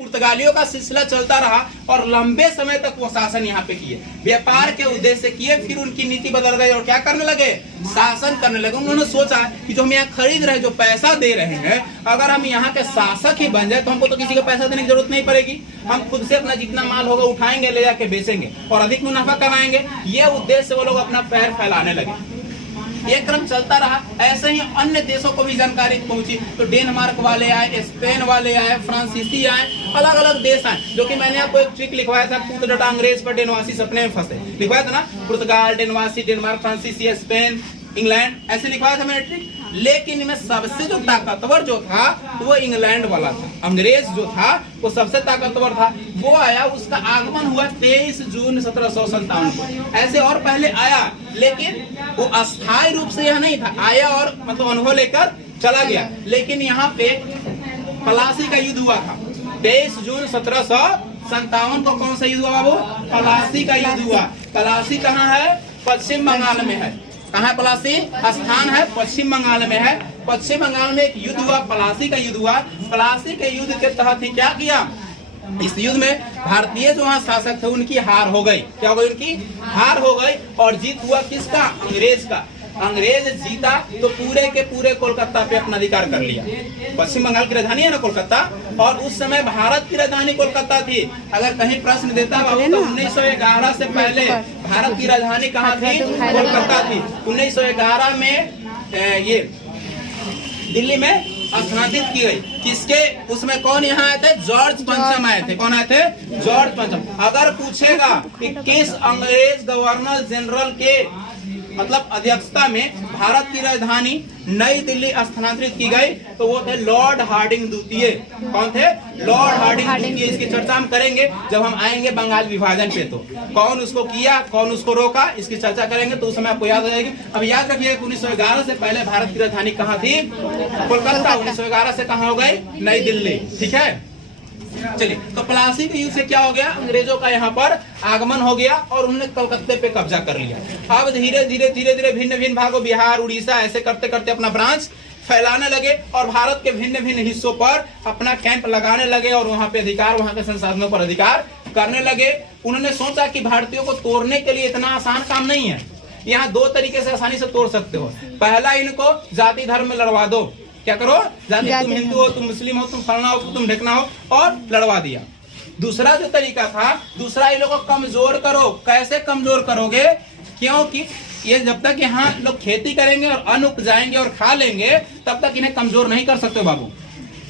पुर्तगालियों का सिलसिला चलता रहा और लंबे समय तक वो शासन यहाँ पे किए, व्यापार के उद्देश्य से किए। फिर उनकी नीति बदल गई और क्या करने लगे, शासन करने लगे। उन्होंने सोचा कि जो हम यहाँ खरीद रहे हैं, जो पैसा दे रहे हैं, अगर हम यहाँ के शासक ही बन जाए तो हमको तो किसी को पैसा देने की जरूरत नहीं पड़ेगी। हम खुद से अपना जितना माल होगा उठाएंगे, ले जाके बेचेंगे और अधिक मुनाफा कमाएंगे। ये उद्देश्य से वो लोग अपना पैर फैलाने लगे। ये क्रम चलता रहा। ऐसे ही अन्य देशों को भी जानकारी पहुंची, तो डेनमार्क वाले आए, स्पेन वाले आए, फ्रांसीसी आए, अलग अलग देश आए। जो कि मैंने आपको एक ट्रिक लिखवाया था, पूत डटा अंग्रेज पर डेनवासी सपने में फंसे, लिखवाया था ना, पुर्तगाल, डेनवासी, डेनमार्क, फ्रांसीसी, स्पेन, इंग्लैंड, ऐसे लिखवाया था मैंने ट्रिक। लेकिन इनमें सबसे जो ताकतवर जो था वो इंग्लैंड वाला था। अंग्रेज जो था वो सबसे ताकतवर था। वो आया, उसका आगमन हुआ 23 जून 1757 को। ऐसे और पहले आया, लेकिन वो अस्थायी रूप से यह नहीं था, आया और मतलब अनुभव लेकर चला गया। लेकिन यहाँ पे प्लासी का युद्ध हुआ था 23 जून 1757 को। कौन सा युद्ध हुआ वो? प्लासी का युद्ध हुआ। प्लासी कहाँ है? पश्चिम बंगाल में है। कहाँ प्लासी स्थान है? पश्चिम बंगाल में है। पश्चिम बंगाल में एक युद्ध हुआ, प्लासी का युद्ध हुआ। प्लासी के युद्ध के तहत ही क्या किया, इस युद्ध में भारतीय जो वहाँ शासक थे उनकी हार हो गई। क्या हो गई? उनकी हार हो गई। और जीत हुआ किसका? अंग्रेज का। अंग्रेज जीता तो पूरे के पूरे कोलकाता पे अपना अधिकार कर लिया। पश्चिम बंगाल की राजधानी है ना कोलकाता, और उस समय भारत की राजधानी कोलकाता थी। अगर कहीं प्रश्न देता बाबू तो 1911 से पहले भारत की राजधानी कहाँ थी? कोलकाता थी। 1911 में ये दिल्ली में स्थानांतरित की गई। किसके? उसमें कौन यहाँ आए थे? जॉर्ज पंचम आए थे। कौन आए थे? जॉर्ज पंचम। अगर पूछेगा कि किस अंग्रेज गवर्नर जनरल के मतलब अध्यक्षता में भारत की राजधानी नई दिल्ली स्थानांतरित की गई, तो वो थे लॉर्ड हार्डिंग द्वितीय। कौन थे? लॉर्ड हार्डिंग द्वितीय। इसकी चर्चा हम करेंगे जब हम आएंगे बंगाल विभाजन पे। तो कौन उसको किया, कौन उसको रोका, इसकी चर्चा करेंगे तो उस समय आपको याद आ जाएगी। अब याद रखिए 1911 से पहले भारत की राजधानी कहाँ थी? कोलकाता। 1911 से कहाँ हो गई? नई दिल्ली। ठीक है, चलिए। तो प्लासी के युद्ध से क्या हो गया? अंग्रेजों का यहाँ पर आगमन हो गया और उन्होंने कलकत्ते पे कब्जा कर लिया। अब धीरे धीरे भिन्न भिन्न भागों, बिहार, उड़ीसा, ऐसे करते करते अपना ब्रांच फैलाने लगे और भारत के भिन्न भिन्न हिस्सों पर अपना कैंप लगाने लगे और वहां पे अधिकार, वहां के संसाधनों पर अधिकार करने लगे। उन्होंने सोचा कि भारतीयों को तोड़ने के लिए इतना आसान काम नहीं है। यहाँ दो तरीके से आसानी से तोड़ सकते हो। पहला, इनको जाति धर्म में लड़वा दो। क्या करो? जाति, तुम हिंदू हो, तुम मुस्लिम हो, तुम फलाना हो, तुम ढेकना हो, और लड़वा दिया। दूसरा जो तरीका था, दूसरा इन लोगों को कमजोर करो। कैसे कमजोर करोगे? क्योंकि ये जब तक यहाँ लोग खेती करेंगे और अन्न उपजाएंगे और खा लेंगे, तब तक इन्हें कमजोर नहीं कर सकते बाबू।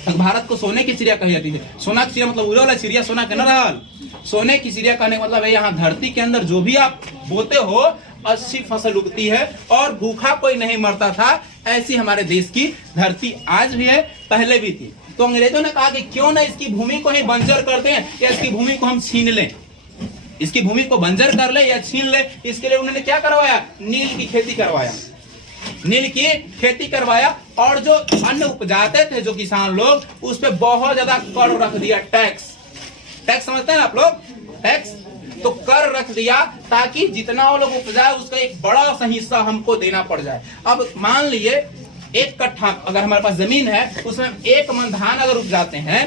भारत को सोने की चिड़िया कही जाती थी। सोना की चिड़िया मतलब उड़े वाला चिड़िया, सोना के न रहल। सोने की चिड़िया कहने का मतलब है यहाँ धरती के अंदर जो भी आप बोते हो अच्छी फसल उगती है और भूखा कोई नहीं मरता था। ऐसी हमारे देश की धरती आज भी है, पहले भी थी। तो अंग्रेजों ने कहा कि क्यों ना इसकी भूमि को ही बंजर करते हैं, या इसकी भूमि को हम छीन लें, इसकी भूमि को बंजर कर ले या छीन ले। इसके लिए उन्होंने क्या करवाया? नील की खेती करवाया। नील की खेती करवाया और जो अन्न उपजाते थे जो किसान लोग, उस पे बहुत ज्यादा कर रख दिया। टैक्स, टैक्स समझते हैं आप लोग? टैक्स, तो कर रख दिया ताकि जितना वो लोग उपजाए उसका एक बड़ा सा हिस्सा हमको देना पड़ जाए। अब मान लिए 1 कट्ठा अगर हमारे पास जमीन है, उसमें 1 मन धान अगर उपजाते हैं,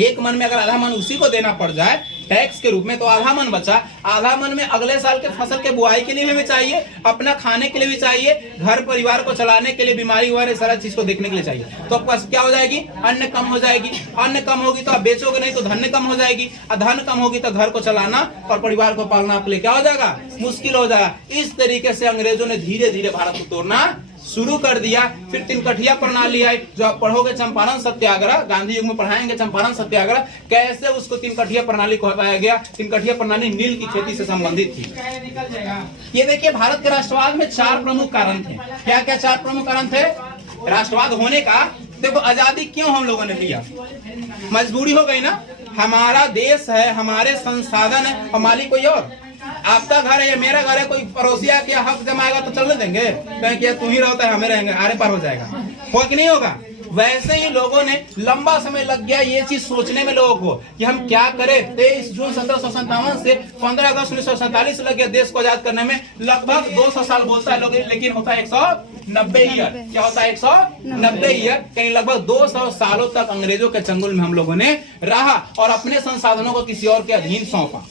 1 मन में अगर आधा मन उसी को देना पड़ जाए टैक्स के रूप में, तो आधा मन बचा। आधा मन में अगले साल के फसल के बुआई के लिए भी चाहिए, अपना खाने के लिए भी चाहिए, घर परिवार को चलाने के लिए, बीमारी वगैरह सारा चीज को देखने के लिए चाहिए। तो आपके पास क्या हो जाएगी? अन्न कम हो जाएगी। अन्न कम होगी तो आप बेचोगे नहीं, तो धन कम हो जाएगी। और धन कम होगी तो घर को चलाना और परिवार को पालना आपके लिए क्या हो जाएगा? मुश्किल हो जाएगा। इस तरीके से अंग्रेजों ने धीरे धीरे भारत को तोड़ना शुरू कर दिया। फिर 3 कठिया प्रणाली आई, जो आप पढ़ोगे चंपारण सत्याग्रह, गांधी युग में पढ़ाएंगे चंपारण सत्याग्रह, कैसे उसको 3 कठिया प्रणाली को हटाया गया। 3 कठिया प्रणाली नील की खेती से संबंधित थी। ये देखिए, भारत के राष्ट्रवाद में 4 प्रमुख कारण थे। क्या क्या 4 प्रमुख कारण थे राष्ट्रवाद होने का? देखो, आजादी क्यों हम लोगों ने लिया? मजबूरी हो गई ना। हमारा देश है, हमारे संसाधन है, हमारी कोई और। आपका घर है या मेरा घर है, कोई पड़ोसिया के हक जमाएगा तो चलने देंगे? कहें कि तुम ही रहता है, हमें रहेंगे, आरे पार हो जाएगा। हो कि नहीं होगा? वैसे ही लोगों ने लंबा समय लग गया ये चीज सोचने में लोगों को कि हम क्या करें। 23 जून 1757 से 15 अगस्त 1947 लग गया देश को आजाद करने में, लगभग 200 साल बोलता है लोग, लेकिन होता है 190 ईयर। क्या होता है? 190 ईयर। कहीं लगभग 200 सालों तक अंग्रेजों के चंगुल में हम लोगों ने रहा और अपने संसाधनों को किसी और के अधीन सौंपा।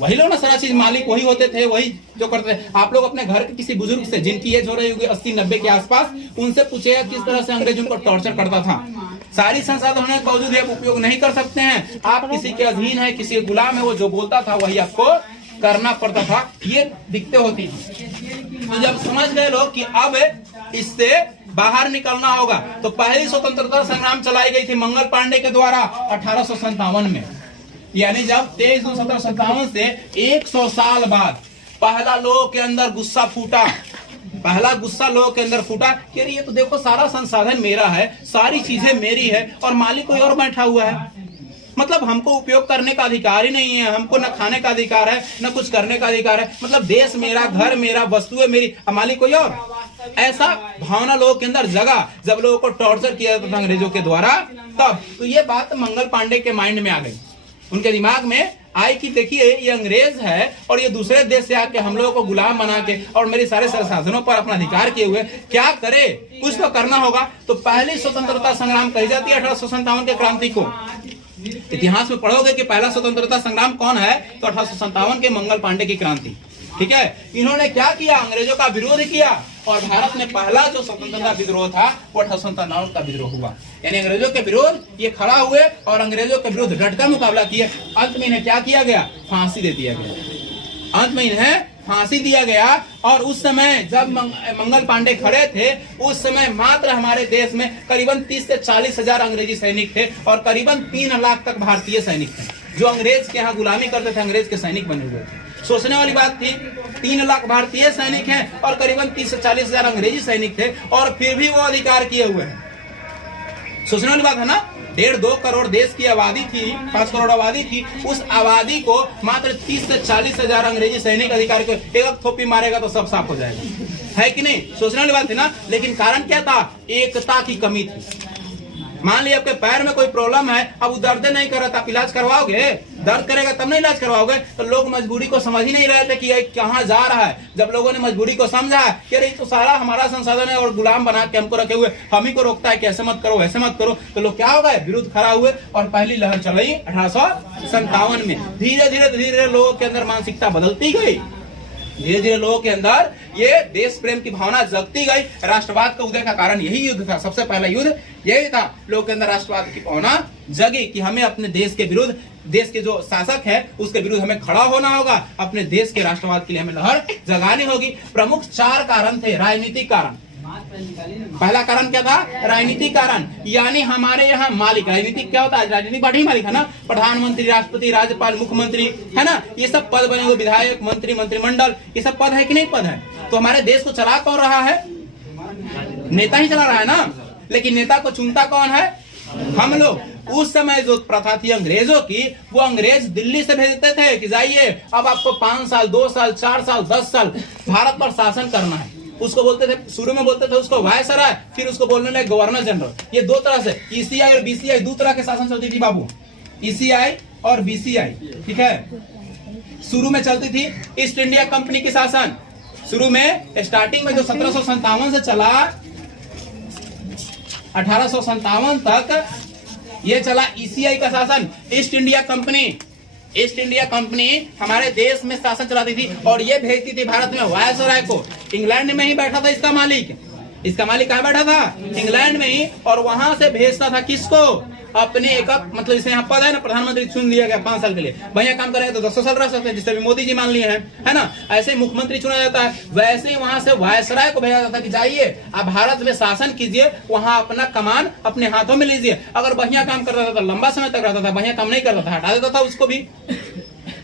वही लोग ना सारा चीज मालिक वही होते थे, वही जो करते थे। आप लोग अपने घर के किसी बुजुर्ग से जिनकी एज हो रही होगी 80-90 के आसपास, उनसे पूछिएगा किस तरह से अंग्रेज उनको टॉर्चर करता था। सारी संसाधन होने के बावजूद आप उपयोग नहीं कर सकते हैं, आप किसी के अधीन है, किसी के गुलाम है, वो जो बोलता था वही आपको करना पड़ता था। ये दिक्कतें होती थी। तो जब समझ गए लोग कि अब इससे बाहर निकलना होगा, तो पहली स्वतंत्रता संग्राम चलाई गई थी मंगल पांडे के द्वारा 1857 में। यानी जब 23 जून 1757 से 100 साल बाद पहला लोगों के अंदर गुस्सा फूटा, पहला गुस्सा लोगों के अंदर फूटा कि ये तो देखो सारा संसाधन मेरा है, सारी चीजें मेरी है और मालिक कोई और बैठा हुआ है। मतलब हमको उपयोग करने का अधिकार ही नहीं है, हमको न खाने का अधिकार है न कुछ करने का अधिकार है। मतलब देश मेरा, घर मेरा, वस्तुएं मेरी, मालिक कोई और। ऐसा भावना लोगों के अंदर जगा जब लोगों को टॉर्चर किया जाता था अंग्रेजों के द्वारा। तब तो ये बात मंगल पांडे के माइंड में आ गई, उनके दिमाग में आई कि देखिए ये अंग्रेज है और ये दूसरे देश से आके हम लोगों को गुलाम बना के और मेरे सारे संसाधनों पर अपना अधिकार किए हुए, क्या करे? कुछ तो करना होगा। तो पहली स्वतंत्रता संग्राम कही जाती है 1857 के क्रांति को। इतिहास में पढ़ोगे कि पहला स्वतंत्रता संग्राम कौन है, तो 1857 के मंगल पांडे की क्रांति। ठीक है, इन्होंने क्या किया? अंग्रेजों का विरोध किया और भारत में पहला जो स्वतंत्रता विद्रोह था वो 1857 का विद्रोह हुआ। यानी अंग्रेजों के विरोध ये खड़ा हुए और अंग्रेजों के विरुद्ध डटकर मुकाबला किए। अंत में इन्हें क्या किया गया? फांसी दे दिया गया। अंत में इन्हें फांसी दिया गया। और उस समय जब मंगल पांडे खड़े थे, उस समय मात्र हमारे देश में करीबन 30 से 40 हजार अंग्रेजी सैनिक थे और करीबन 3 लाख तक भारतीय सैनिक थे जो अंग्रेज के यहाँ गुलामी करते थे, अंग्रेज के सैनिक बने हुए थे। सोचने वाली बात थी, 3 लाख भारतीय सैनिक हैं और करीबन 30 से 40 हजार अंग्रेजी सैनिक थे और फिर भी वो अधिकार किए हुए हैं। सोचने वाली बात है ना। 1.5-2 करोड़ देश की आबादी थी, 5 करोड़ आबादी थी, उस आबादी को मात्र 30 से 40 हजार अंग्रेजी सैनिक अधिकार को एक थोपी मारेगा तो सब साफ हो जाएगा, है कि नहीं? सोचने वाली बात थी ना। लेकिन कारण क्या था? एकता की कमी थी। मान लिया आपके पैर में कोई प्रॉब्लम है, अब वो दर्द नहीं कर रहा था, आप इलाज करवाओगे? दर्द करेगा तब नहीं इलाज करवाओगे। तो लोग मजबूरी को समझ ही नहीं रहे थे कि ये कहाँ जा रहा है। जब लोगों ने मजबूरी को समझा कि अरे तो सारा हमारा संसाधन है और गुलाम बना के हमको रखे हुए, हम ही को रोकता है कि ऐसे मत करो वैसे मत करो, तो लोग क्या हो गए? विरुद्ध खड़ा हुए और पहली लहर चलाई 1857 में। धीरे धीरे लोगों के अंदर मानसिकता बदलती गई, धीरे धीरे लोगों के अंदर ये देश प्रेम की भावना जगती गई। राष्ट्रवाद का उदय का कारण यही युद्ध था, सबसे पहला युद्ध यही था। लोगों के अंदर राष्ट्रवाद की भावना जगी कि हमें अपने देश के विरुद्ध, देश के जो शासक है उसके विरुद्ध हमें खड़ा होना होगा, अपने देश के राष्ट्रवाद के लिए हमें लहर जगानी होगी। प्रमुख 4 कारण थे। राजनीतिक कारण, पहला कारण क्या था? राजनीतिक कारण, यानी हमारे यहाँ मालिक, राजनीतिक क्या होता है? राजनीतिक पार्टी मालिक है ना। प्रधानमंत्री, राष्ट्रपति, राज्यपाल, मुख्यमंत्री, है ना, ये सब पद बने हुए, विधायक, मंत्री, मंत्रिमंडल, ये सब पद है कि नहीं? पद है। तो हमारे देश को चला कौन रहा है? नेता ही चला रहा है ना। लेकिन नेता को चुनता कौन है? हम लोग। उस समय जो प्रथा थी अंग्रेजों की, वो अंग्रेज दिल्ली से भेजते थे कि जाइए अब आपको 5 साल, 2 साल, 4 साल, 10 साल भारत पर शासन करना है। उसको बोलते थे, शुरू में बोलते थे उसको वायसराय, फिर उसको बोलने लगे गवर्नर जनरल। ये 2 तरह से, ईसीआई और बीसीआई, 2 तरह के शासन चलती थी बाबू, ईसीआई और बीसीआई। ठीक है, शुरू में चलती थी ईस्ट इंडिया कंपनी की शासन। शुरू में स्टार्टिंग में जो 1757 से चला 1857 तक ये चला ईसीआई का शासन, east India company. East India company हमारे देश में शासन चलाती थी और ये भेजती थी भारत में वायसराय को। इंग्लैंड में ही बैठा था इसका मालिक। इसका मालिक कहाँ बैठा था? इंग्लैंड में ही। और वहां से भेजता था किसको? अपने एक, मतलब जैसे यहाँ पद है ना, प्रधानमंत्री चुन लिया गया 5 साल के लिए, भैया काम करेंगे तो 200 साल रह सकते हैं, जिससे भी मोदी जी मान लिए हैं, है ना। ऐसे मुख्यमंत्री चुना जाता है। वैसे ही वहां से वायसराय को भेजा जाता है कि जाइए आप भारत में शासन कीजिए, वहां अपना कमान अपने हाथों में लीजिए। अगर बढ़िया काम करता था तो लंबा समय तक रहता था, बढ़िया काम नहीं करता था हटा देता था उसको भी।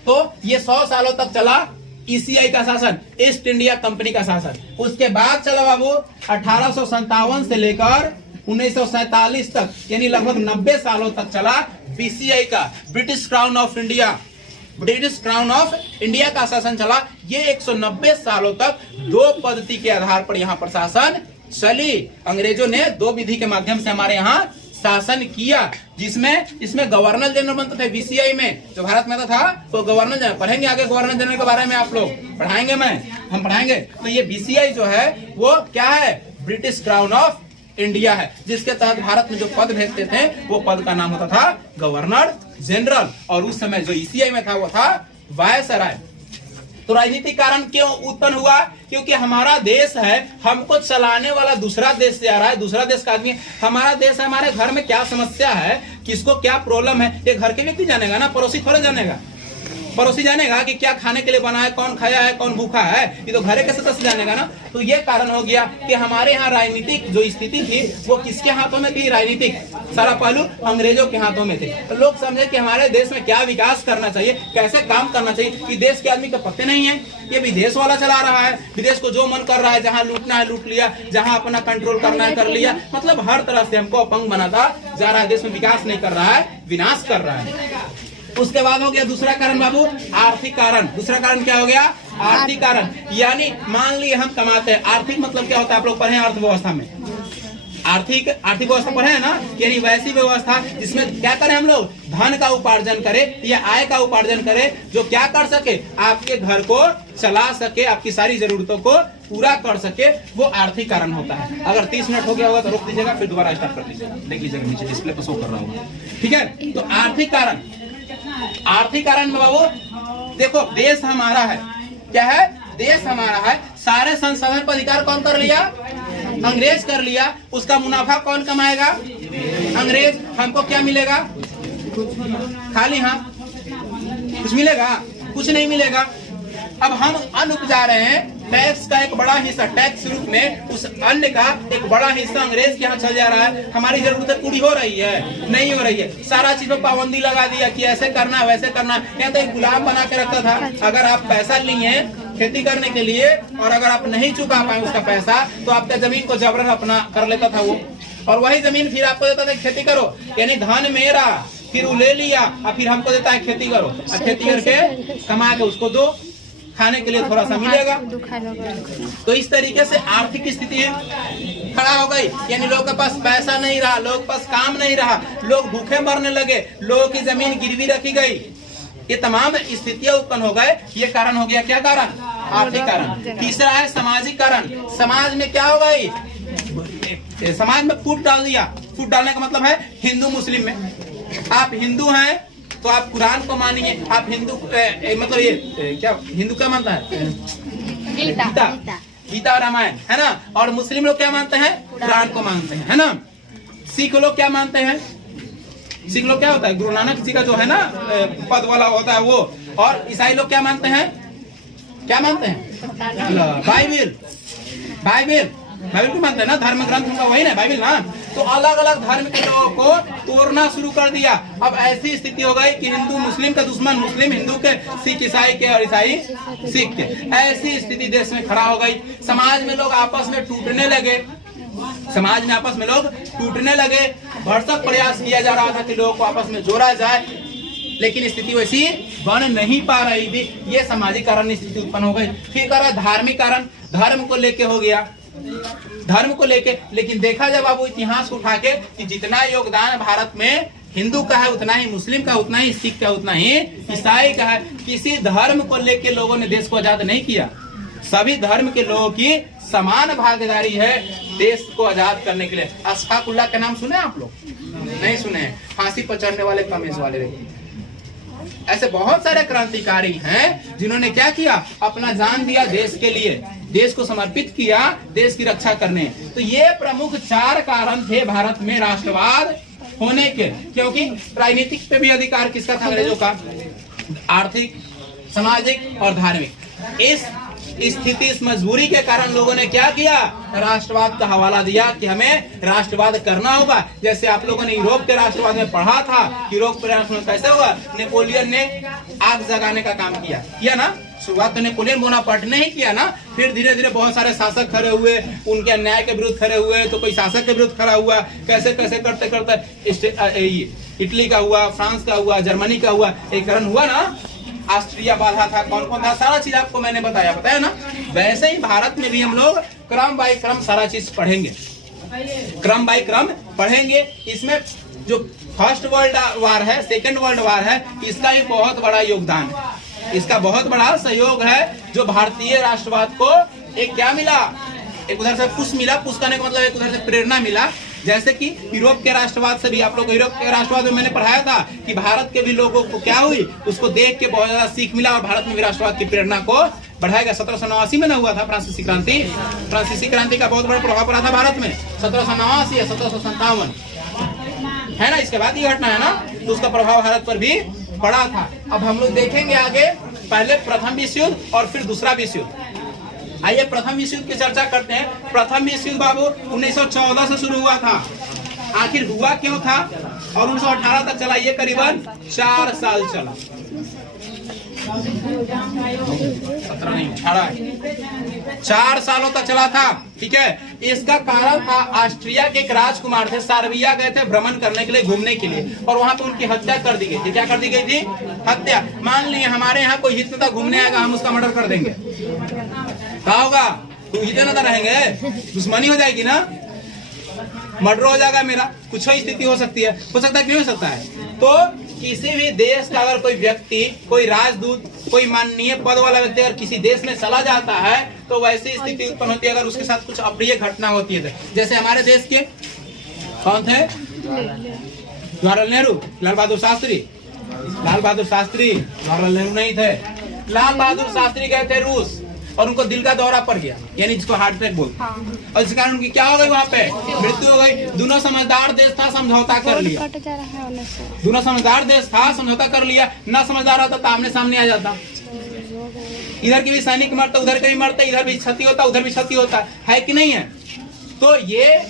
तो ये 100 सालों तक चला ईसीआई का शासन, ईस्ट इंडिया कंपनी का शासन। उसके बाद चला बाबू 1857 से लेकर 1947 तक, यानी लगभग 90 सालों तक चला बीसीआई का, British crown of India, British crown of India का शासन चला। ये 190 सालों तक 2 पद्धति के आधार पर यहाँ पर शासन चली। अंग्रेजों ने 2 विधि के माध्यम से हमारे यहाँ शासन किया, जिसमें इसमें गवर्नर जनरल बनते थे। बीसीआई में जो भारत में था तो गवर्नर जनरल पढ़ेंगे, आगे गवर्नर जनरल के बारे में आप लोग पढ़ाएंगे, हम पढ़ाएंगे। तो ये बीसीआई जो है वो क्या है, ब्रिटिश क्राउन ऑफ इंडिया है, जिसके तहत भारत में जो पद भेजते थे वो पद का नाम होता था गवर्नर जनरल। और उस समय जो ईसीआई में था वो था वायसराय। तो राजनीतिक कारण क्यों उत्पन्न हुआ, क्योंकि हमारा देश है, हमको चलाने वाला दूसरा देश से आ रहा है, दूसरा देश का आदमी। हमारा देश है, हमारे घर में क्या समस्या है, किसको क्या प्रॉब्लम है, ये घर के व्यक्ति जानेगा ना, पड़ोसी थोड़े जानेगा। पड़ोसी जानेगा कि क्या खाने के लिए बना है, कौन खाया है, कौन भूखा है, ये तो घरे के सदस्य जानेगा ना। तो ये कारण हो गया कि हमारे यहाँ राजनीतिक जो स्थिति थी वो किसके हाथों में थी, राजनीतिक सारा पहलू अंग्रेजों के हाथों में थे। तो लोग समझे कि हमारे देश में क्या विकास करना चाहिए, कैसे काम करना चाहिए, कि देश के आदमी को पत्ते नहीं है, ये विदेश वाला चला रहा है, विदेश को जो मन कर रहा है, जहाँ लूटना है लूट लिया, जहाँ अपना कंट्रोल करना है कर लिया। मतलब हर तरह से हमको अपंग बनाता जा रहा है, देश में विकास नहीं कर रहा है, विनाश कर रहा है। उसके बाद हो गया दूसरा कारण बाबू, आर्थिक कारण। दूसरा कारण क्या हो गया, आर्थिक कारण। यानी मान लिए हम कमाते हैं, आर्थिक मतलब क्या होता है, आप लोग पढ़े अर्थव्यवस्था में, आर्थिक व्यवस्था पढ़े है ना, यानी वैसी व्यवस्था जिसमें क्या करें हम लोग, धन का उपार्जन करें या आय का उपार्जन करें, जो क्या कर सके, आपके घर को चला सके, आपकी सारी जरूरतों को पूरा कर सके, वो आर्थिक कारण होता है। अगर 30 मिनट हो गया होगा तो रोक दीजिएगा, फिर दोबारा स्टार्ट कर दीजिएगा, देख लीजिएगा नीचे डिस्प्ले पर शो कर रहा होगा, ठीक है। तो आर्थिक कारण, आर्थिक कारण में बाबू देखो, देश हमारा है, क्या है, देश हमारा है, सारे संसाधन पर अधिकार कौन कर लिया, अंग्रेज कर लिया। उसका मुनाफा कौन कमाएगा, अंग्रेज। हमको क्या मिलेगा, खाली हाथ कुछ मिलेगा, कुछ नहीं मिलेगा। अब हम अन्न उपजा रहे हैं, टैक्स का एक बड़ा हिस्सा, टैक्स रूप में उस अन्न का एक बड़ा हिस्सा अंग्रेज के यहाँ चल जा रहा है। हमारी जरूरतें पूरी हो रही है, नहीं हो रही है। सारा चीज में पाबंदी लगा दिया कि ऐसे करना वैसे करना। या तो एक गुलाम बना के रखता था, अगर आप पैसा लिए खेती करने के लिए और अगर आप नहीं चुका पाए उसका पैसा, तो आपका जमीन को जबरन अपना कर लेता था वो, और वही जमीन फिर आपको देता था खेती करो, यानी धन मेरा, फिर वो ले लिया और फिर हमको देता है खेती करो, और खेती करके कमा के उसको दो, खाने के लिए थोड़ा सा मिलेगा। तो इस तरीके से आर्थिक स्थिति खड़ा हो गई, यानी लोगों के पास पैसा नहीं रहा, लोगों के पास काम नहीं रहा, लोग भूखे मरने लगे, लोगों की जमीन गिरवी रखी गई। ये तमाम स्थितियां उत्पन्न हो गए। ये कारण हो गया, क्या कारण, आर्थिक कारण। तीसरा है सामाजिक कारण। समाज में क्या हो गई, समाज में फूट डाल दिया। फूट डालने का मतलब है हिंदू मुस्लिम में। आप हिंदू हैं तो आप कुरान को मानिए, आप हिंदू मतलब ये क्या हिंदू क्या मानता है, गीता और रामायण है ना। और मुस्लिम लोग क्या मानते हैं, कुरान को मानते हैं, है ना। सिख लोग क्या मानते हैं, सिख लोग क्या होता है, गुरु नानक जी का जो है ना पद वाला होता है वो। और ईसाई लोग क्या मानते हैं, क्या मानते हैं, बाइबिल। बाइबिल बाइबिल को मानते हैं ना, धर्म ग्रंथ उनका वही ना बाइबिल ना। तो अलग अलग धर्म के लोगों को तोड़ना शुरू कर दिया। अब ऐसी स्थिति हो गई कि हिंदू मुस्लिम का दुश्मन मुस्लिम, हिंदू के, सिख ईसाई के और ईसाई सिख के। ऐसी स्थिति देश में खड़ा हो गई। समाज में लोग आपस में टूटने लगे, समाज में आपस में लोग टूटने लगे। भरसक प्रयास किया जा रहा था कि लोगों को आपस में जोड़ा जाए, लेकिन स्थिति वैसी बन नहीं पा रही थी। ये सामाजिक कारण स्थिति उत्पन्न हो गई। फिर कह रहा धार्मिक कारण, धर्म को लेके हो गया, धर्म को लेके। लेकिन देखा जब आप इतिहास उठा के कि जितना योगदान भारत में हिंदू का है उतना ही मुस्लिम का, उतना ही सिख का, उतना ही ईसाई का है। किसी धर्म को लेके लोगों ने देश को आजाद नहीं किया। सभी धर्म के लोगों की समान भागीदारी है देश को आजाद करने के लिए। अशफाक उल्लाह का नाम सुने आप लोग, नहीं सुने, फांसी पर चढ़ने वाले कमेज वाले व्यक्ति। ऐसे बहुत सारे क्रांतिकारी हैं जिन्होंने क्या किया, अपना जान दिया देश के लिए, देश को समर्पित किया देश की रक्षा करने। तो ये प्रमुख 4 कारण थे भारत में राष्ट्रवाद होने के। क्योंकि राजनीतिक पे भी अधिकार किसका था, अंग्रेजों का। आर्थिक, सामाजिक और धार्मिक। इस स्थिति, इस मजबूरी के कारण लोगों ने क्या किया, राष्ट्रवाद का हवाला दिया कि हमें राष्ट्रवाद करना होगा। जैसे आप लोगों ने यूरोप के राष्ट्रवाद में पढ़ा था, यूरोप के राष्ट्रवाद कैसे हुआ, नेपोलियन ने आग जगाने का काम किया ना। शुरुआत तो नेपोलियन बोनापार्ट ने ही किया ना, फिर धीरे धीरे बहुत सारे शासक खड़े हुए, उनके अन्याय के विरुद्ध खड़े हुए, तो कोई शासक के विरुद्ध खड़ा हुआ, कैसे कैसे करते करते इटली का हुआ, फ्रांस का हुआ, जर्मनी का हुआ, एक कारण हुआ ना। ऑस्ट्रिया बाधा था, कौन कौन था, सारा चीज आपको मैंने बताया ना। वैसे ही भारत में भी हम लोग क्रम बाय क्रम सारा चीज पढ़ेंगे, क्रम बाय क्रम पढ़ेंगे। इसमें जो फर्स्ट वर्ल्ड वार है, सेकेंड वर्ल्ड वार है, इसका भी बहुत बड़ा योगदान है, इसका बहुत बड़ा सहयोग है, जो भारतीय राष्ट्रवाद को एक क्या मिला, एक उधर से पुश मिला, पुश करने का मतलब एक उधर से प्रेरणा मिला। जैसे कि यूरोप के राष्ट्रवाद से भी, आप लोग यूरोप के राष्ट्रवाद में मैंने पढ़ाया था कि भारत के भी लोगों को क्या हुई, उसको देख के बहुत ज्यादा सीख मिला और भारत में भी राष्ट्रवाद की प्रेरणा को बढ़ाएगा। 1789 में ना हुआ था फ्रांसीसी क्रांति, फ्रांसीसी क्रांति का बहुत बड़ा प्रभाव पड़ा था भारत में, 1789 या 1757 है ना, इसके बाद ये घटना है ना, तो उसका प्रभाव भारत पर भी पड़ा था। अब हम लोग देखेंगे आगे, पहले प्रथम विश्व युद्ध और फिर दूसरा विश्व युद्ध। आइए प्रथम विश्व युद्ध की चर्चा करते हैं। प्रथम विश्व युद्ध बाबू 1914 से शुरू हुआ था। आखिर हुआ क्यों था और 1918 तक चला, ये करीबन 4 साल चला, 4 सालों तक चला था, ठीक है। इसका कारण था ऑस्ट्रिया के एक राजकुमार थे, सर्बिया गए थे भ्रमण करने के लिए, घूमने के लिए, और वहां पे उनकी हत्या कर दी गई थी। क्या कर दी गई थी? हत्या। मान लीजिए हमारे यहाँ कोई हितता घूमने आएगा, हम उसका मर्डर कर देंगे, क्या होगा? तो हिते ना रहेंगे, दुश्मनी हो जाएगी ना, मर्डर हो जाएगा मेरा, कुछ ही स्थिति हो सकती है, हो सकता है कि नहीं हो सकता है। तो किसी भी देश का अगर कोई व्यक्ति, कोई राजदूत, कोई माननीय पद वाला व्यक्ति अगर किसी देश में चला जाता है तो वैसी स्थिति उत्पन्न होती है अगर उसके साथ कुछ अप्रिय घटना होती है। जैसे हमारे देश के कौन थे? जवाहरलाल नेहरू, लाल बहादुर शास्त्री, लाल बहादुर शास्त्री, जवाहरलाल नेहरू नहीं थे। लाल बहादुर शास्त्री गए थे रूस और उनको दिल का दौरा पड़ गया, यानी जिसको हार्ट अटैक बोलते हैं, और इस कारण उनकी क्या हो गई, वहां पे मृत्यु हो गई। दोनों समझदार देश था, समझौता कर लिया, दोनों समझदार देश था, समझौता कर लिया। ना समझदार होता तो आमने सामने आ जाता, इधर के भी सैनिक मरते, उधर के भी मरते, इधर भी क्षति होता, उधर भी क्षति होता है कि नहीं है। तो ये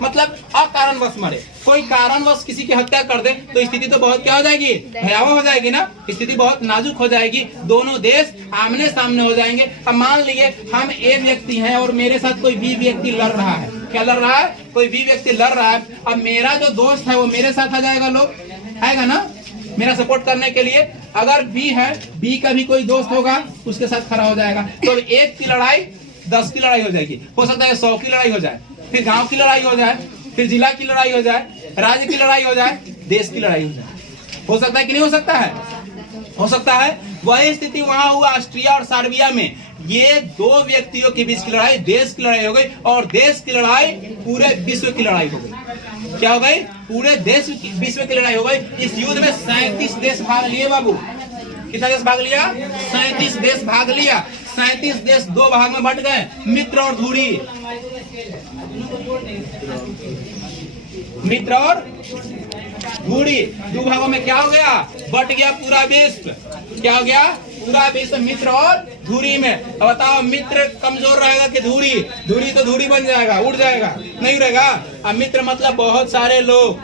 मतलब अकारणवश मरे, कोई कारणवश किसी की हत्या कर दे तो स्थिति तो बहुत क्या हो जाएगी, भयावह हो जाएगी ना, स्थिति बहुत नाजुक हो जाएगी, दोनों देश आमने सामने हो जाएंगे। अब मान लीजिए हम ए व्यक्ति हैं और मेरे साथ कोई बी व्यक्ति लड़ रहा है, क्या लड़ रहा है, कोई बी व्यक्ति लड़ रहा है। अब मेरा जो दोस्त है वो मेरे साथ आ जाएगा, लोग आएगा ना मेरा सपोर्ट करने के लिए। अगर बी है, बी का भी कोई दोस्त होगा उसके साथ खड़ा हो जाएगा, तो एक की लड़ाई 10 की लड़ाई हो जाएगी, हो सकता है 100 की लड़ाई हो जाए, फिर गांव की लड़ाई हो जाए, फिर जिला की लड़ाई हो जाए, राज्य की लड़ाई हो जाए, देश की लड़ाई हो जाए। हो सकता है कि नहीं हो सकता है? हो सकता है। वही स्थिति वहां हुआ ऑस्ट्रिया और सर्बिया में। ये दो व्यक्तियों के बीच की लड़ाई देश की लड़ाई हो गई, और देश की लड़ाई पूरे विश्व की लड़ाई हो गई। क्या हो गई? पूरे देश विश्व की लड़ाई हो गई। इस युद्ध में 37 देश भाग लिए बाबू। कितना देश भाग लिया? 37 देश भाग लिया। 37 देश दो भाग में बट गए, मित्र और धुरी। मित्र और धुरी दो भागों में क्या हो गया? बट गया पूरा विश्व। क्या हो गया? पूरा विश्व मित्र और धुरी में। अब बताओ, मित्र कमजोर रहेगा कि धुरी? धुरी तो धुरी बन जाएगा, उड़ जाएगा, नहीं उड़ेगा। अब मित्र मतलब बहुत सारे लोग,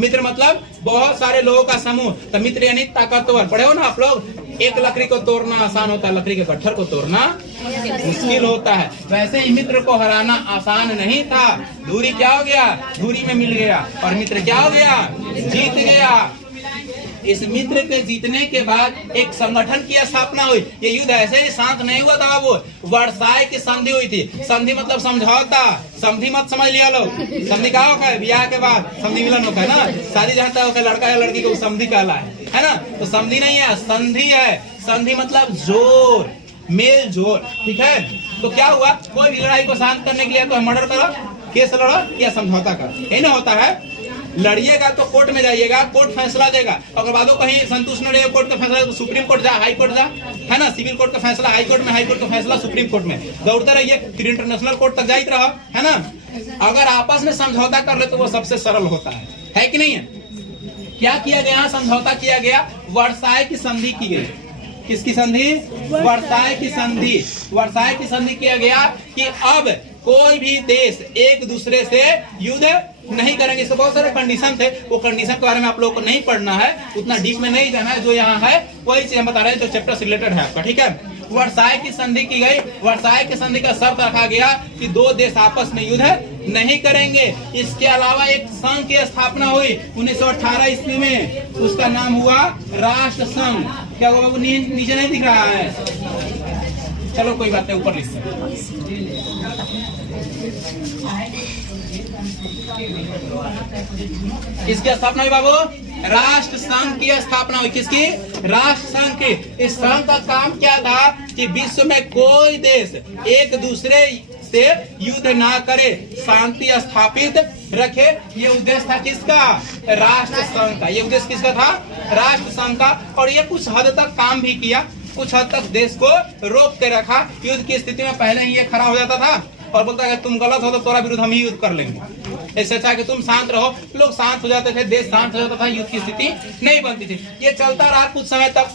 मित्र मतलब बहुत सारे लोगों का समूह। तो मित्र यानी ताकतवर। पढ़े हो ना आप लोग? एक लकड़ी को तोड़ना आसान होता है, लकड़ी के गट्ठर को तोड़ना मुश्किल होता है। वैसे ही मित्र को हराना आसान नहीं था। धुरी क्या हो गया? धुरी में मिल गया, और मित्र क्या हो गया? जीत गया। इस मित्र के जीतने के बाद एक संगठन की स्थापना हुई। ये युद्ध ऐसे ही शांत नहीं हुआ था, वो वर्साई की संधि हुई थी। संधि मतलब समझौता। संधि मत समझ लिया लोग। संधि क्या होता है? ब्याह के बाद संधि मिलन होता है ना, शादी जहाँ तक होता है लड़का या लड़की को संधि कहला है ना। तो संधि नहीं है, संधि है। संधि मतलब जोर, मेल जोर, ठीक है। तो क्या हुआ? कोई भी लड़ाई को शांत करने के लिए तो मर्डर करो, केस लड़ो या समझौता करो, यही ना होता है। लड़िएगा तो कोर्ट में जाइएगा, कोर्ट फैसला देगा। अगर बादों कहीं संतुष्ट न रहे कोर्ट का फैसला तो सुप्रीम कोर्ट जा, हाई कोर्ट जा, है ना। सिविल कोर्ट का फैसला हाई कोर्ट में, हाई कोर्ट का फैसला सुप्रीम कोर्ट में। दौड़ते रहिए, फिर इंटरनेशनल कोर्ट तक जाते रहो, है ना। अगर आपस में समझौता कर ले तो वो सबसे सरल होता है कि नहीं है? क्या किया गया? समझौता किया गया, वर्साई की संधि की गई। किसकी संधि? वर्साई की संधि। वर्साई की संधि किया गया कि अब कोई भी देश एक दूसरे से युद्ध नहीं करेंगे। इसके बहुत सारे कंडीशन थे, वो कंडीशन के बारे में आप लोगों को नहीं पढ़ना है, उतना डीप में नहीं जाना है। जो यहाँ है वही चीज हम बता रहे हैं जो चैप्टर से रिलेटेड है आपका, ठीक है। वर्साई की संधि की गई। वर्साई की संधि का शर्त रखा गया कि दो देश आपस में युद्ध नहीं करेंगे। इसके अलावा एक संघ की स्थापना हुई 1918 ईस्वी में, उसका नाम हुआ राष्ट्र संघ। क्या हुआ बाबू, नीचे नहीं दिख रहा है? चलो कोई बात नहीं, ऊपर लिखते हैं। किसकी स्थापना हुई बाबू? राष्ट्र संघ की स्थापना हुई। किसकी? राष्ट्र संघ की। इस संघ का काम क्या था कि विश्व में कोई देश एक दूसरे से युद्ध ना करे, शांति स्थापित रखे। ये उद्देश्य था किसका? राष्ट्र संघ का। ये उद्देश्य किसका था? राष्ट्र संघ का। और ये कुछ हद तक काम भी किया, कुछ हद तक देश को रोक के रखा। युद्ध की स्थिति में पहले ही ये खड़ा हो जाता था और बोलता है तुम गलत हो तो तुम्हारा विरुद्ध हम ही युद्ध कर लेंगे। ऐसा अच्छा कि तुम शांत रहो, लोग शांत हो जाते थे, देश शांत हो जाता था, युद्ध की स्थिति नहीं बनती थी। ये चलता रहा कुछ समय तक।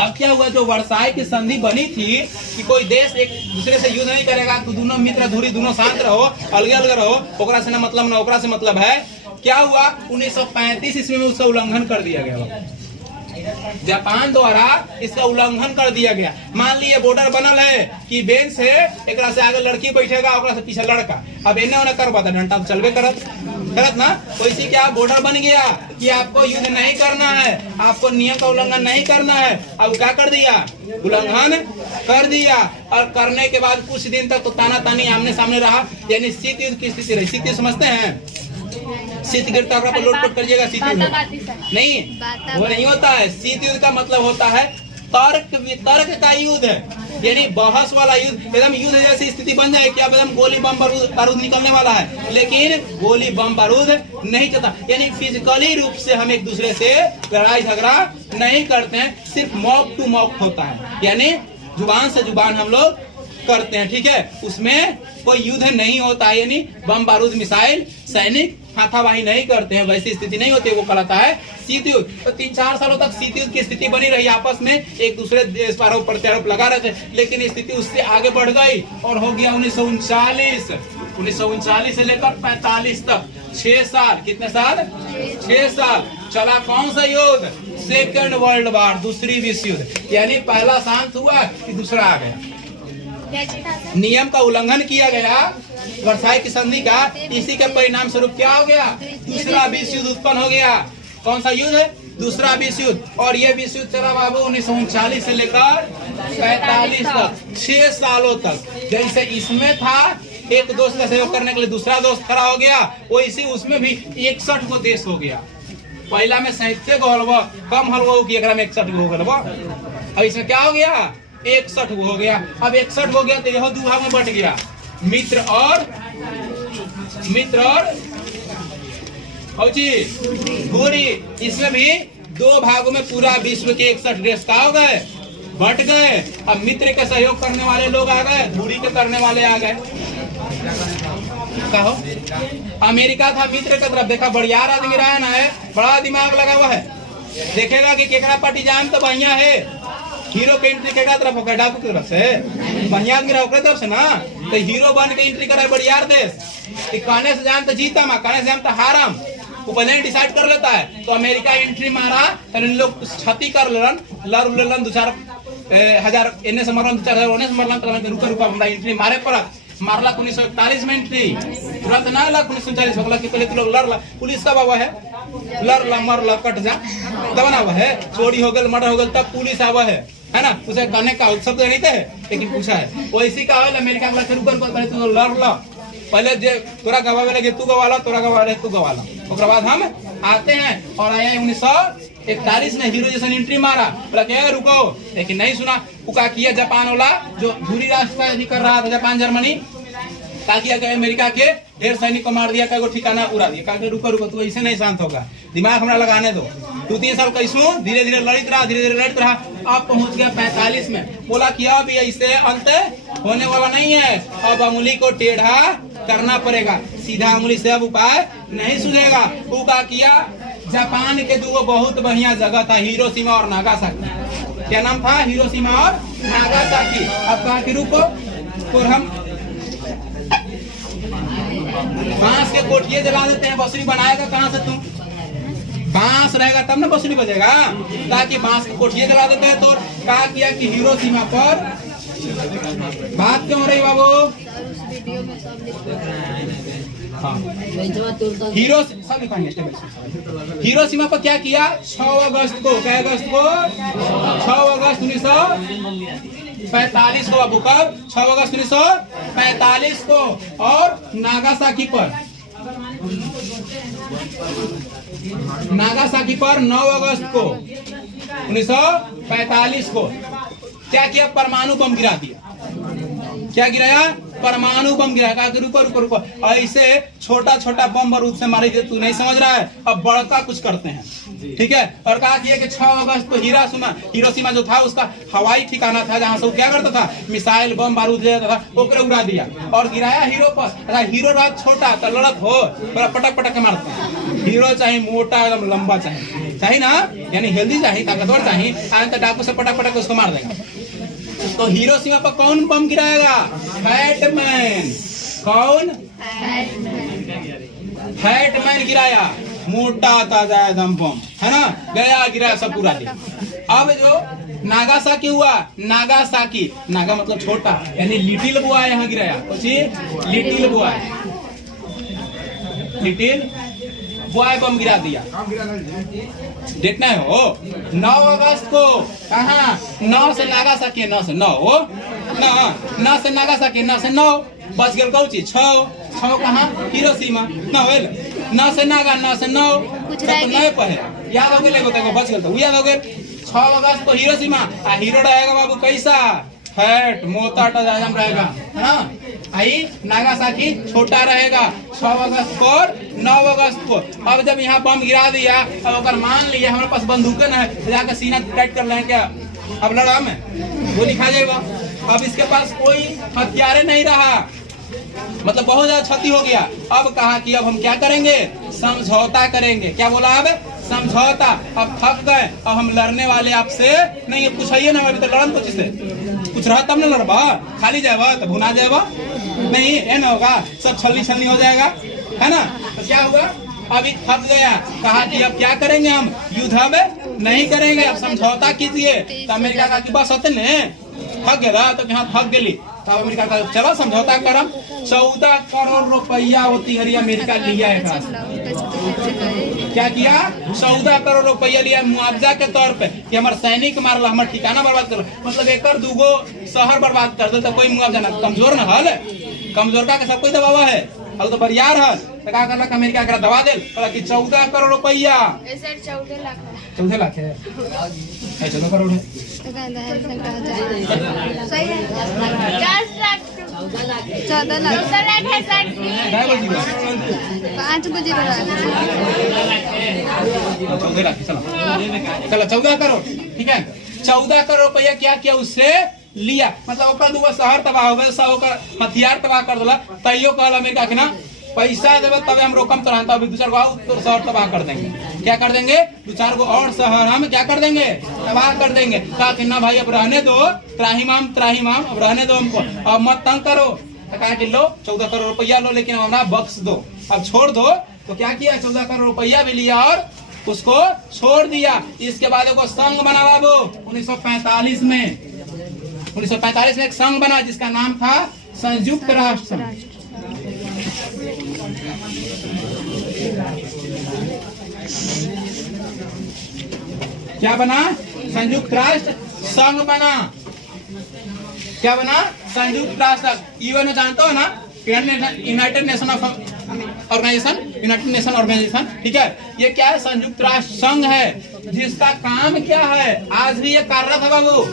अब क्या हुआ, जो वर्साई की संधि बनी थी कि कोई देश एक दूसरे से युद्ध नहीं करेगा, तो दोनों मित्र धुरी, दोनों शांत रहो, अलग अलग रहो, ओकरा से ना मतलब ना ओकरा से मतलब है। क्या हुआ, 1935 ईस्वी में उसका उल्लंघन कर दिया गया। जापान द्वारा इसका उल्लंघन कर दिया गया। मान लीजिए बॉर्डर बनल है कि बेंच है, एक से आगे लड़की बैठेगा, ओकरा से पीछे लड़का। अब इन्हें उन्हें कर पाता, डंडा तो चलबे करत ना। वैसे क्या बॉर्डर बन गया कि आपको युद्ध नहीं करना है, आपको नियम का उल्लंघन नहीं करना है। अब क्या कर दिया? उल्लंघन कर दिया। और करने के बाद कुछ दिन तक तो ताना तानी आमने सामने रहा, यानी शीत युद्ध की स्थिति रही। शीत युद्ध समझते हैं? शीत गिरता है, लोटपोट करिएगा। शीत युद्ध नहीं, वो नहीं होता है। शीत युद्ध का मतलब होता है तर्क वितर्क का युद्ध, यानी बहस वाला युद्ध। एकदम युद्ध जैसी स्थिति बन जाए कि अब एकदम गोली बम बारूद निकलने वाला है, लेकिन गोली बम बारूद नहीं चलता। यानी फिजिकली रूप से हम एक दूसरे से लड़ाई झगड़ा नहीं करते हैं, सिर्फ मॉक टू मॉक होता है, यानी जुबान से जुबान हम लोग करते हैं। ठीक है, उसमें कोई युद्ध नहीं होता है, यानी बम बारूद मिसाइल सैनिक हाथापाई नहीं करते हैं, वैसी स्थिति नहीं होती है। वो कहलाता है शीत युद्ध। तो 3-4 सालों तक शीत युद्ध की स्थिति बनी रही, आपस में एक दूसरे देश पर प्रत्यारोप लगा रहे थे, लेकिन स्थिति उससे आगे बढ़ गई और हो गया 1939 से लेकर 45 तक 6 साल। कितने साल? 6 साल चला। कौन सा युद्ध? सेकेंड वर्ल्ड वॉर, दूसरी विश्व युद्ध। यानी पहला शांत हुआ कि दूसरा आ गया। नियम का उल्लंघन किया गया वर्साई की संधि का, इसी के परिणाम स्वरूप क्या हो गया? दूसरा विश्व युद्ध उत्पन्न हो गया। कौन सा युद्ध है? दूसरा विश्व युद्ध। और ये विश्व युद्ध चला बाबू 1939 से लेकर 45 तक, 6 सालों तक। जैसे इसमें था एक दोस्त का सहयोग करने के लिए दूसरा दोस्त खड़ा हो गया, वो इसी उसमें भी 61 गो देश हो गया। पहला में 37 गो हलवा कम हलवा की, 61 गो हलवा। अब इसमें क्या हो गया? 61 हो गया। अब 61 हो गया तो यह 2 भाग में बट गया, मित्र और धुरी। इसमें भी 2 भागों में पूरा विश्व के 61 देश का हो गए, बट गए। अब मित्र के सहयोग करने वाले लोग आ गए, धुरी के करने वाले आ गए। कहो, अमेरिका था मित्र की तरफ, देखा बढ़िया आदमी रहा ना है, बड़ा दिमाग लगा हुआ है, देखेगा कि केकरा पार्टी जान तो बढ़िया है। हीरो के एंट्री केकरा तरफ होगा? डाकू की तरफ से। बढ़िया आदमी रहा तरफ से ना, तो हीरो बन के एंट्री करे बढ़िया देश। कहने से जान तो जीता मा, कहने से जान तो हारम, वो पहले डिसाइड कर लेता है। तो अमेरिका एंट्री मारा तो इन लोग क्षति कर लेलन, लड़ लेलन 2-4 हजार एने से मरलन, 2-4 हजार ओने से मरलन। तो रुका हमरा एंट्री मारे पड़ा। मारला 1941 में एंट्री, तुरंत ना ला 1940 होगला कि पहले तो लोग लड़ला। पुलिस का बाबा है, लड़ला मरला कट जा तब ना है, चोरी हो गल मर्डर हो गल तब पुलिस आवा है ना। उसे कहने का शब्द नहीं थे, लेकिन पूछा है वैसी का अमेरिका वाला शुरू कर पहले तू लड़ला, पहले जे तोरा गवावे लगे तू गवाला, तोरा गवावे तू गवाला। उसके बाद हम आते हैं और आया 1941 में हीरो जैसा एंट्री मारा, बोला रुको, लेकिन नहीं सुना। क्या किया जापान वाला जो धुरी रास्ता कर रहा था, जापान जर्मनी क्या किया कि अमेरिका के ढेर सैनिक को मार दिया, कई ठिकाना उड़ा दिया। कहा रुको रुको, तू ऐसे नहीं शांत होगा, दिमाग हमरा लगाने दो। 2-3 साल कैसू धीरे धीरे लड़ित रहा, धीरे धीरे लड़ित रहा। अब पहुंच गया 45 में, बोला कि अब इससे अंत होने वाला नहीं है, अब अंगुली को टेढ़ा करना पड़ेगा, सीधा अंगुली से अब उपाय नहीं सुझेगा। वो क्या किया, जापान के 2 बहुत बढ़िया जगह था, हिरोशिमा और नागासाकी। क्या नाम था? हिरोशिमा और नागासाकी। अब कहा कि रुको, और हम बांस के कोठिए जला देते हैं। बंसुरी बनाएगा कहाँ से तुम? बांस रहेगा तब ना बंसुरी बजेगा, ताकि बांस के कोठिए जला देते हैं। तो कहा किया कि हिरोशिमा पर बात क्यों हो रही बाबू? हाँ सब लिखाएंगे स्टेप बाय स्टेप। हिरोशिमा पर क्या किया? 6 अगस्त को, क्या अगस्त को? 6 अगस्त 1945 को। बाबू कब? 6 अगस्त 1945 को। और नागासाकी पर 9 अगस्त को 1945 को क्या किया? परमाणु बम गिरा दिया। क्या गिराया? परमाणु बम गिराया। कहा कि रुको रुको रुको, ऐसे छोटा छोटा बम बारूद से मारे तू नहीं समझ रहा है, अब बड़का कुछ करते हैं, ठीक है। और कहा कि 6 अगस्त को हिरोशिमा जो था उसका हवाई ठिकाना था, जहां से वो क्या करता था? मिसाइल बम बारूद ले जाता था, ओकरे उड़ा दिया और गिराया हीरो पर। हीरो रहा छोटा तो लड़त हो, पटक पटक के मारते हैं। हीरो चाहे मोटा एकदम लंबा चाहिए ना, यानी हेल्दी चाहिए, ताकतवर चाहिए, तो डाकू से पटक पटक उसको मार देगा। तो हिरोशिमा पर कौन बम गिराएगा? फैटमैन। कौन? फैटमैन गिराया। मोटा ताजा एकदम बम, है ना, गया गिराया, सब पूरा दिया। अब जो नागासाकी हुआ, नागासाकी, नागा मतलब छोटा, यानी लिटिल बॉय यहाँ गिराया। लिटिल बॉय, लिटिल बॉय बम गिरा दिया। देखना है हो 9 अगस्त को। कहाँ? 9 से नागासाकी, 9 से 9 हो, 9 से नागासाकी, 9 से 9 बच गया। कौन चीज? 6 कहाँ? हिरोशिमा। 9 से नागा, 9 से 9 9 पर है, याद हो गया। बच गया तो याद हो गया। 6 अगस्त को हिरोशिमा। हीरो रहेगा बाबू कैसा? फैट, मोटा टाइम रहेगा, है ना। आई नागासाकी छोटा रहेगा। 6 अगस्त को और 9 अगस्त को। अब जब यहाँ बम गिरा दिया, अब अगर मान लिया हमारे पास बंदूकें है, जाकर सीना टाइट कर लें क्या? अब लड़ा में वो लिखा जाएगा। अब इसके पास कोई हथियारे नहीं रहा, मतलब बहुत ज्यादा क्षति हो गया। अब कहा कि अब हम क्या करेंगे? समझौता करेंगे। क्या बोला? अब समझौता। अब थक गए, अब हम लड़ने वाले आपसे नहीं, पूछिए ना, अभी तो लड़न कुछ से कुछ रहा तब न लड़बा, खाली जाएगा तो भुना जाएगा, नहीं है ना, होगा सब छलनी छलनी हो जाएगा, है ना। तो क्या होगा? अभी थक गया, कहा कि अब क्या करेंगे? हम युद्ध अब नहीं करेंगे, अब समझौता कीजिए। तो अमेरिका का बस होते न थक गया, तो यहाँ थक गई, तब अमेरिका का चलो समझौता करम। 14 करोड़ रुपया होती हरी अमेरिका लिया है। क्या किया? 14 करोड़ रुपया लिया मुआवजा के तौर पे कि हमारे सैनिक मारला, हमारे ठिकाना बर्बाद कर, मतलब 1 दूगो शहर बर्बाद कर दे तो कोई मुआवजा ना। कमजोर न हल, कमजोर का सब कोई दबावा है, अब तो बरियार हल, तो क्या करला? अमेरिका का दबा दे कि 14 करोड़ रुपया। 14 लाख है, 14 करोड़ है। 14 लाख 14 करोड़, ठीक है। 14 करोड़ रुपया क्या किया? उससे लिया, मतलब दूगो शहर तबाह हो गए, सब हथियार तबाह कर दिला। तैयो कहला अमेरिका के ना पैसा देवे तब हम रोकम, तो अभी 2-4 गो और शहर तबाह कर देंगे। क्या कर देंगे? 2-4 गो और शहर हम क्या कर देंगे? तबाह कर देंगे। कहा कि ना भाई अब रहने दो, त्राहिमाम अब रहने दो हमको, अब मत तंग करो। तो कहा कि लो 14 करोड़ रुपया लो, लेकिन हमारा बख्श दो, अब छोड़ दो। तो क्या किया? 14 करोड़ रुपया भी लिया और उसको छोड़ दिया। इसके बाद एक संघ बना बाबू 1945 में। 1945 में एक संघ बना जिसका नाम था संयुक्त राष्ट्र संघ। क्या बना? संयुक्त राष्ट्र संघ बना। क्या बना? संयुक्त राष्ट्र। यूएन जानते हो ना, यूनाइटेड नेशन ऑर्गेनाइजेशन, ठीक है। ये क्या है? संयुक्त राष्ट्र संघ है, जिसका काम क्या है? आज भी ये कार्यरत है बाबू।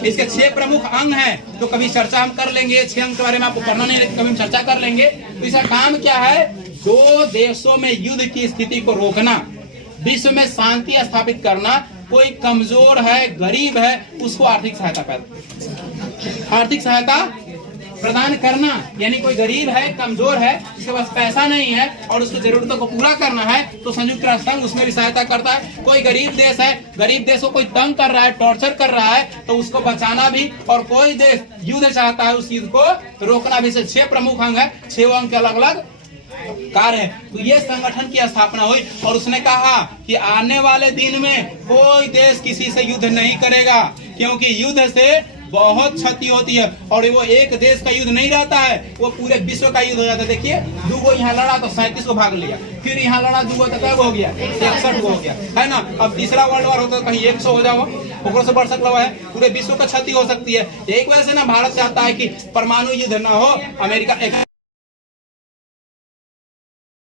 इसके 6 प्रमुख अंग हैं, तो कभी चर्चा हम कर लेंगे। 6 अंग के बारे में आपको पढ़ना नहीं, लेकिन कभी हम चर्चा कर लेंगे। तो इसका काम क्या है? 2 देशों में युद्ध की स्थिति को रोकना, विश्व में शांति स्थापित करना, कोई कमजोर है, गरीब है, उसको आर्थिक सहायता प्रदान करना। यानी कोई गरीब है, कमजोर है, जिसके पास पैसा नहीं है और उसकी जरूरतों को पूरा करना है, तो संयुक्त राष्ट्र संघ उसमें भी सहायता करता है। कोई गरीब देश है, गरीब देश को कोई तंग कर रहा है, टॉर्चर कर रहा है, तो उसको बचाना भी, और कोई देश युद्ध चाहता है उस युद्ध को रोकना भी। 6 प्रमुख अंग है, 6 अंग के अलग अलग कार्य है। तो ये संगठन की स्थापना हुई और उसने कहा कि आने वाले दिन में कोई देश किसी से युद्ध नहीं करेगा, क्योंकि युद्ध से बहुत क्षति होती है। और वो एक देश का युद्ध नहीं रहता है, वो पूरे विश्व का युद्ध हो जाता है। देखिए 2 गो यहाँ लड़ा तो 37 को भाग लिया, फिर यहाँ लड़ा 2 गो तो क्या हो गया, 61 हो गया, है ना। अब तीसरा वर्ल्ड वॉर होता है कहीं 100 हो जाओ, ओकरो से बढ़ सकता है, पूरे विश्व का क्षति हो सकती है। एक वजह से ना भारत चाहता है कि परमाणु युद्ध ना हो। अमेरिका